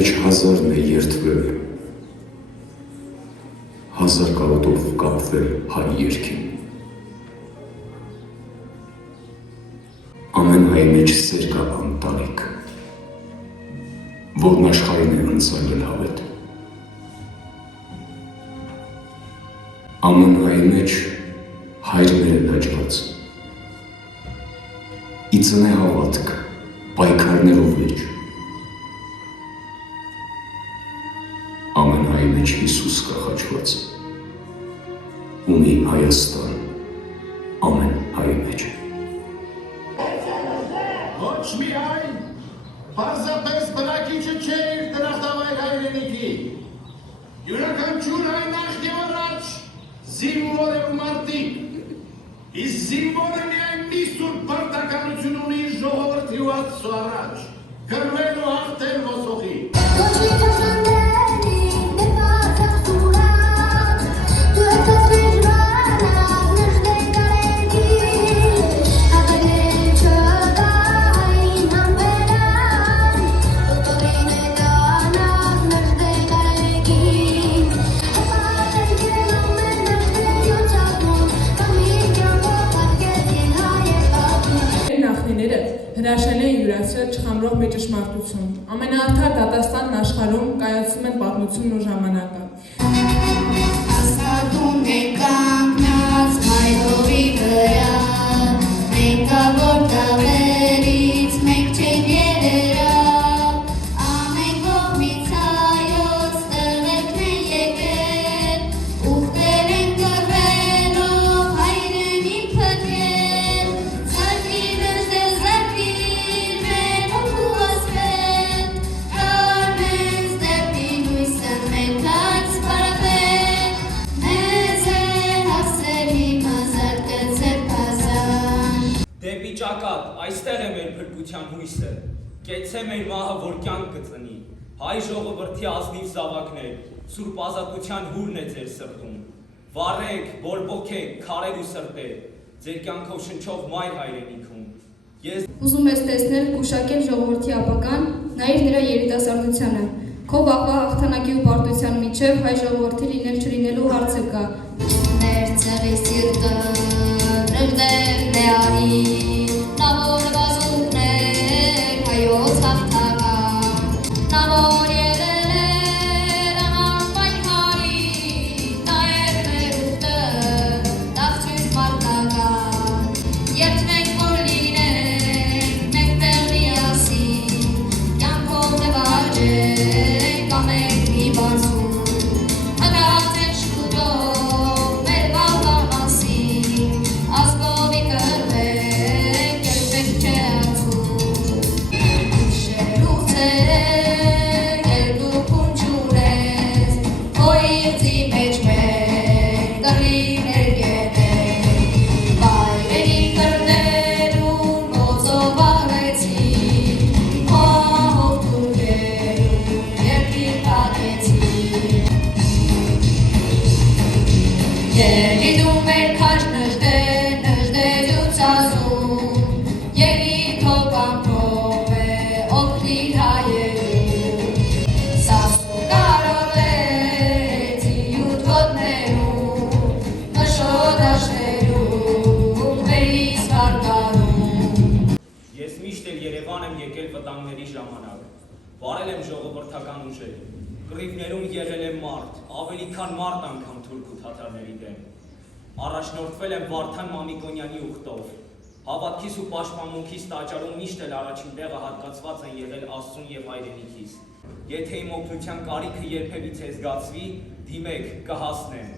մեջ հազարն է երդվել, հազար կարոտով կապվել հայ երգին։ Ամեն հայ մեջ սեր կա անտանիք, որն աշխարհին է անցալել հավետ։ Ամեն հայ մեջ հայրն է լաջված, իծն է հավատք, պայքարներով վեճ։ Ամեն հայ մեջ Հիսուս կա խաչված, ունի Հայաստան ամեն հայ մեջ։ Ոչ միայն պարզապես բնակիչը չէ իր տրախտավայր հայրենիքի, յուրաքանչյուր հայ նախ և առաջ զինվոր է ու մարտիկ, իսկ զինվորը միայն մի սուրբ պարտականություն ունի իր ժողովրդի ու Աստծու առաջ, կռվել ու հաղթել ոսողի։ Հրաշալի են յուրացրել չխամրող մի ճշմարտություն։ Ամենաարդար դատաստանն աշխարհում կայացում են պատմությունն ու ժամանակը։ Աստղում ենք կանգնած հայրովի վրա, մենք ավոր տավերից մենք չենք երերա, ամեն կողմից հայոց տղերքն են եկել, ուխտեր են կռվելով հայրենի փրկել, զարկիր դժդել զարկիր մեր հոգու ասվել, կարմենց դեպի լույսը մեր լաց պարապել, մեզ է հասել հիմա զարկեցել պազան։ Դեպի ճակատ, այստեղ է մեր փրկության հույսը, կեցե մեր մահը, որ կյանք կծնի, հայ ժողովրդի ազնիվ զավակներ, սուրբ ազատության հուրն է ձեր սրտում, վառեք, բորբոքեք, քարեր ու սրտեր, ձեր կյանքով շնչով մայր հայրենիքում։ Ուզում ես տեսնել, գուշակել ժողովրդի ապագան, նայիր նրա երիտասարդությանը, քո վաղվա հաղթանակի ու պարտության միջև հայ ժողովրդի լինել չլինելու հարցը կա։ Մեր ցեղի սիրտը նրդերն է արի, նա որ վազուկն է հայոց հաղթական, նա որ ելել է նման պայքարի, նա էր մեր ուխտը, դաղչույթ մարտական, երդվենք որ լինենք մենք տեղ միասին, կյանքով նվաճենք ամեն մի բազում, հնարացեն շուտով մեր վաղվա մասին, ազգովի կռվենք, երբեք չէ ացում, ուշերուղ ցերեք, էլ դու կունջուր ես, քո իծի մեջ մենք կռիվներ գետենք, վայրենի կռներում օծով արեցին, քո ահով թուրքերում երկիր փակեցին։ Ելի դու մեր քաջ նժդեջուց ազում, ելի քո կամքով է օգնիր հայերում, սասու կարողեցի յուտ ոտներում, նշոդաշներում, վերիս հարգարում։ Ես միշտ էլ Երևան եմ եկել վտանգների ժամանակ, վարել եմ ժողովրդական ուժեր, կռիվներում եղել եմ մարդ, ավելի քան մարդ անգամ թուրք ու թաթարների դեմ, առաջնորդվել եմ Վարդան Մամիկոնյանի ուխտով, հավատքիս ու պաշտպանմունքիս տաճարում միշտ էլ առաջին տեղը հատկացված են եղել Աստծուն և հայրենիքիս, եթե իմ օգնության կարիքը երբևիցե զգացվի, դիմեք, կհասնեմ։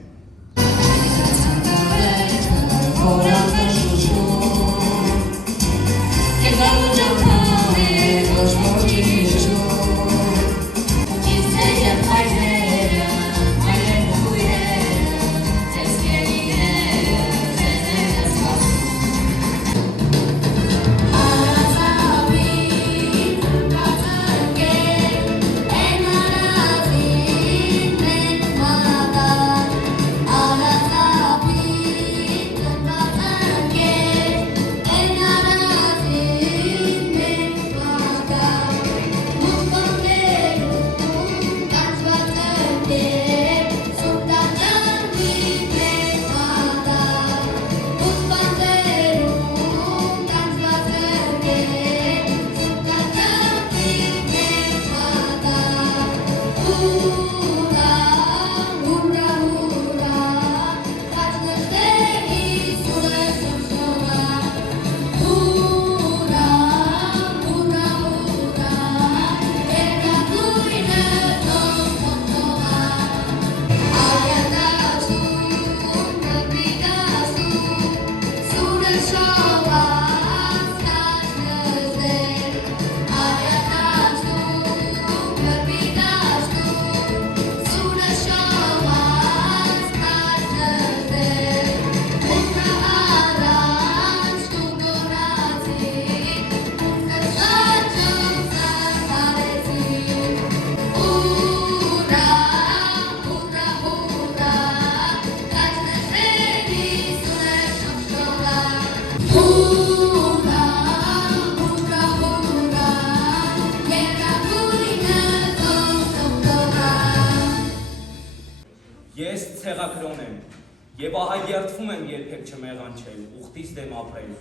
Ալազապի ցեղակրոն եմ, եւ ահա երդվում եմ երբեք չմեղանչել, ուխտից դեմ ապրել,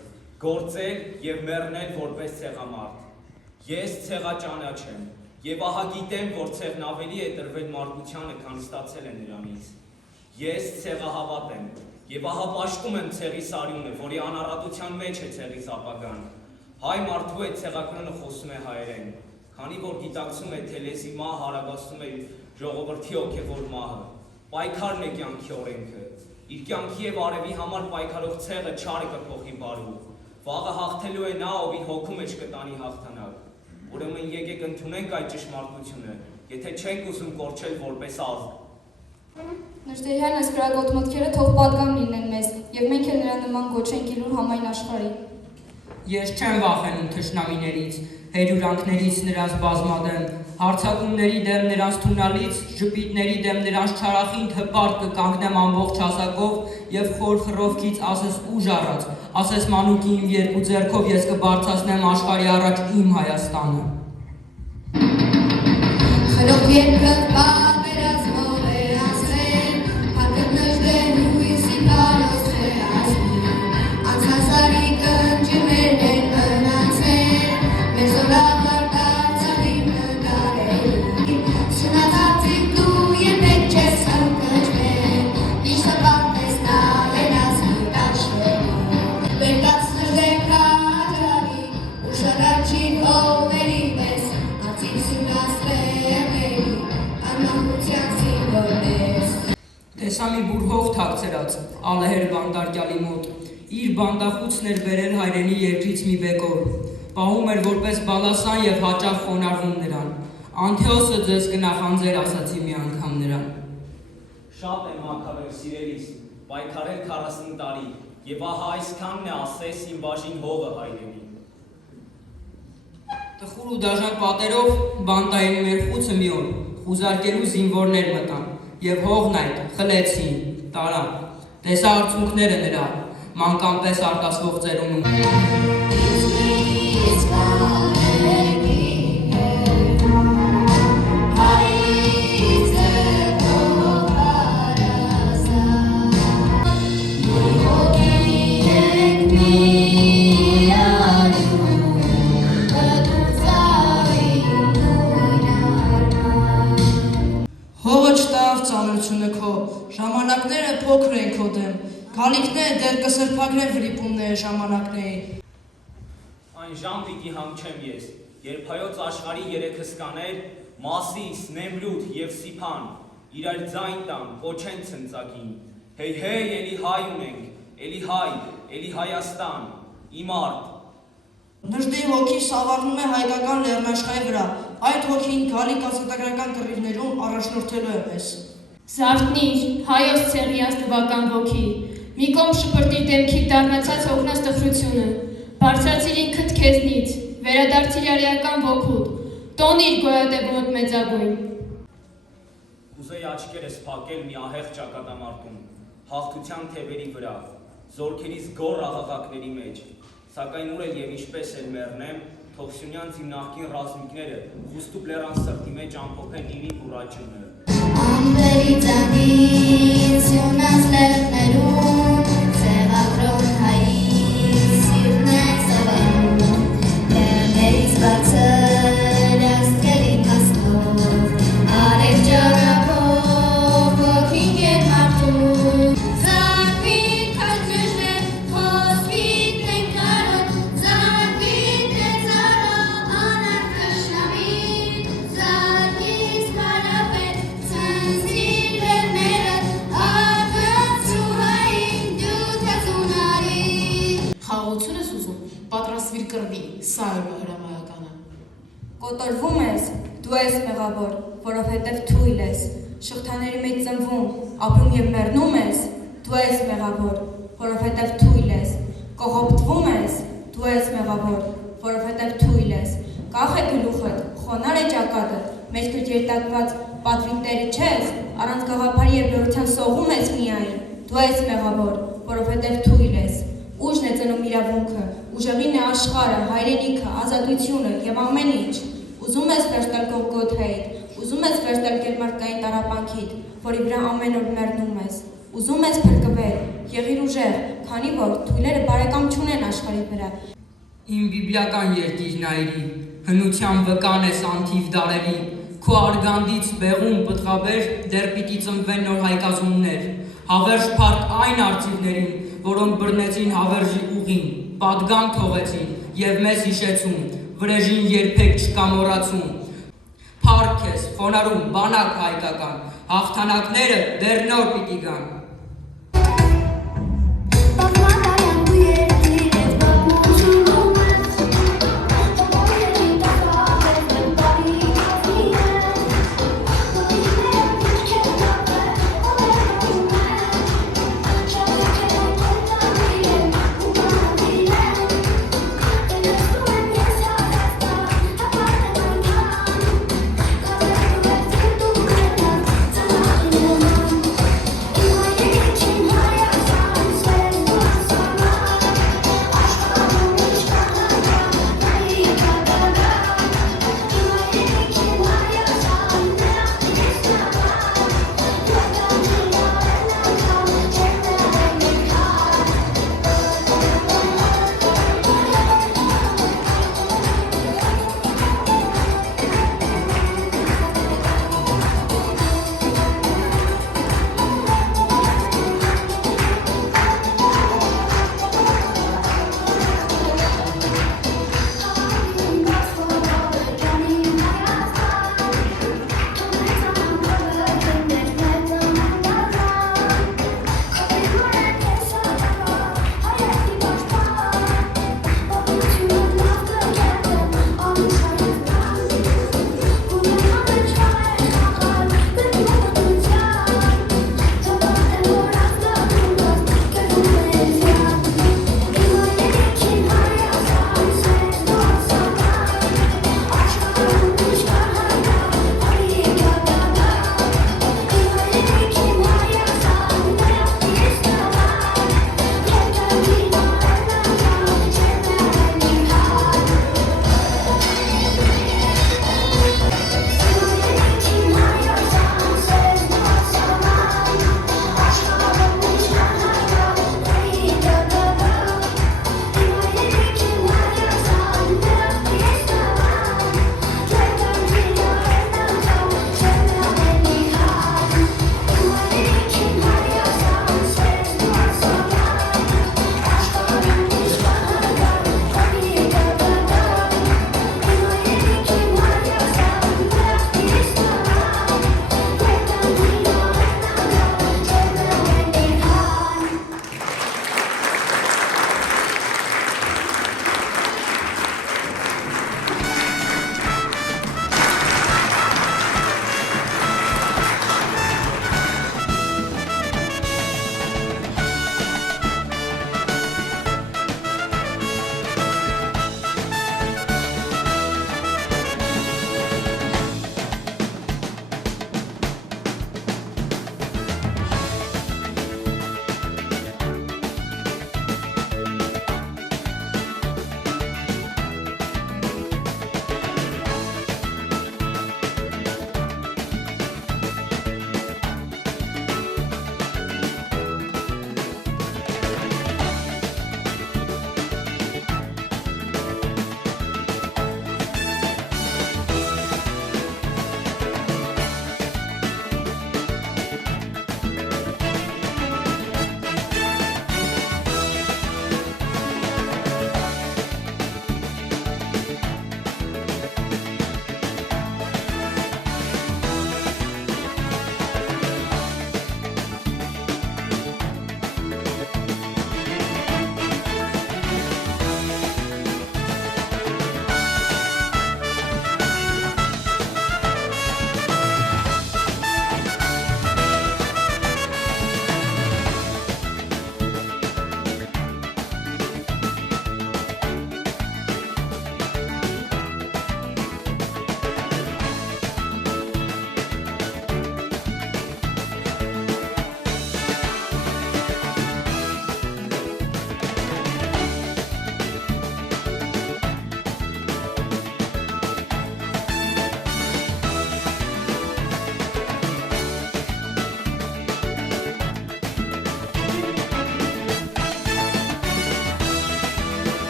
գործել եւ մեռնել որպես ցեղամարդ։ Ես ցեղաճանաչ եմ, եւ ահա գիտեմ, որ ցեղն ավելի է տրվել մարդկությանը, քան ստացել է նրանից։ Ես ցեղահավատ եմ, եւ ահա պաշտում եմ ցեղի սարյունը, որի անառատության մեջ է ցեղի ապագան։ Հայ մարդու այդ ցեղակրոնը խոսում է հայերեն, քանի որ գիտակցում է, թե լեզվի մահը հարաբացում է ժողովրդի հոգևոր մահը։ Պայքարն է կյանքի օրենքը։ Իր կյանքի եւ արևի համար պայքարող ցեղը չարը կփոխի բարու։ Վաղը հաղթելու է նա, ով իր հոգու մեջ կտանի հաղթանակ։ Ուրեմն եկեք ընդունենք այդ ճշմարտությունը, եթե չենք ուզում կորչել որպես ազգ։ Նժդեհյանը սպրագոտ մտքերը թող պատգամ լինեն մեզ, եւ մենք էլ նրա նման գոչենք իլուր համայն աշխարհի։ Ես չեմ վախենում թշնամիներից, հերյուրանքներից նրանց բազմադեմ, հարձակումների դեմ նրանց թունալից, ժպիտների դեմ նրանց չարախինդ հպարտ կկանգնեմ ամբողջ հասակով եւ խոր խռովքից ասես ուժ առած, ասես մանուկի իմ երկու ձեռքով ես կբարձրացնեմ աշխարհի առաջ իմ Հայաստանը։ Խրով երկը պատերազմով է ասել, հատып նժդեհու իսի կարոս է ասել, անցասարի կնջիմերն են մնացել, մեր զորավար դարձավին նկարել, սնացածիկ դու երբեք չես հրկջվել, իշտը պատպես նալեն ասի տաշվել, բերկաց նժդեհ կաջարի, ու շարաչի հովերի պես, Տեսա մի բուր հող թաքցրած, ալեհեր բանդարկյալի մոտ, իր բանդախուցն էր բերել հայրենի երկրից մի բեկոր, պահում էր որպես բալասան եւ հաճախ խոնարհվում նրան, անթեոսը ձեզ կնախանձեր ասացի մի անգամ նրան։ Շատ եմ հակարել սիրելիս, պայքարել 40 տարի, եւ ահա այսքանն է ասես իմ բաժին հողը հայրենի։ Տխուր ու դաժան պատերով բանտային մեր խուցը մի օր, խուզարկելու զինվորներ մտան, եւ հողն այդ խլեցին, տարան, տեսա արցունքները նրա, մանկան պես արտասվող ծերունում։ Հողը չտավ ծանրությունը քո, ժամանակները փոքր են քո դեմ, գալիքները դեռ կսրբագրեն վրիպումները ժամանակների։ Այն ժամ պիտի հանգչեմ ես, երբ հայոց աշխարհի երեք հսկաներ, Մասիս, Նեմրութ եւ Սիփան, իրար ձայն տան, կոչեն ցնծակին, հեյ հեյ, էլի հայ ունենք, էլի Հայաստան, իմ արդ։ Նժդեհի հոգին սավառնում է հայկական լեռնաշխարհի վրա, այդ հոգին գալիք ազատագրական կռիվներում առաջնորդելու է մեզ։ Զարթնիր, հայոց ցեղի ազնվական ոգի, մի կողմ շպրտիր դեմքիդ դառնացած հոգնած տխրությունը, բարձրացիր ինքդ քեզնից, վերադարձիր արիական ոգուդ, տոնիր գոյատևումդ մեծագույն։ Կուզեի աչքերս փակել մի ահեղ ճակատամարտում, հաղթության թևերի վրա, զորքերից գոռ աղաղակների մեջ, սակայն ուր էլ եւ ինչպես էլ մեռնեմ, թող Սյունյանց իմ նախկին ռազմիկները խուստուկ լեռան սրտի մեջ ամփոփեն իրի կուրաճյունը։ Ամբերի ծագից Սյունած լեռներում, ցեղակրոն հայի սիրտն է սավառնում, լեռներից բարձր աստղերի կասկով, արև ճանապով ոգին գերմարտում, զարվիտ քաջժ է խոսվիտ ենք կարոտ, զարվիտ է ծարո անար թշնամին, զարվից բարապետ ցնցիր լեռներըդ, արտացրու հային դու թեզունարի։ Խաղաղություն ես ուզում, պատրաստվիր կռվի, սա է հրամայականը։ Կոտորվում ես, դու ես մեղավոր, որովհետև թույլ ես, շղթաների մեջ ծնվում, ապրում եւ մեռնում ես, դու ես մեղավոր, որովհետև թույլ ես, կողոպտվում ես, դու ես մեղավոր, որովհետև թույլ ես, կախ է գլուխդ, խոնար է ճակատը, մեջքդ երտակված պատվիկները չես, առանց գաղափարի եւ լորության սողում ես միայն, դու ես մեղավոր, որովհետև թույլ ես, ուժն է ծնում իրավունքը, ուժեղին է աշխարհը, հայրենիքը, ազատությունը եւ ամեն ինչ։ Ուզում ես վերցնել Գողգոթայիդ, ուզում ես վերցնել գերմարտկային տառապանքիդ, որի վրա ամեն օր մեռնում ես։ Ուզում ես փրկվել, եղիր ուժեղ, քանի որ թույլերը բարեկամ չունեն աշխարհի վրա։ Իմ բիբլիական երկիրն այրի, հնության վկան ես անթիվ դարերի, քո արգանդից բեղում պտղաբեր դեռ պիտի ծնվեն նոր հայկազուններ, հավերժ փառք այն արծիվներին, որոնք բռնեցին հավերժի ուղին, պատգամ թողեցին եւ մեզ հիշեցում, վրեժին երբեք չկա մոռացում։ Փառք ես, խոնարհում բանակ հայկական, հաղթանակները դեռ նոր պիտի գան։ Պատմատարան դու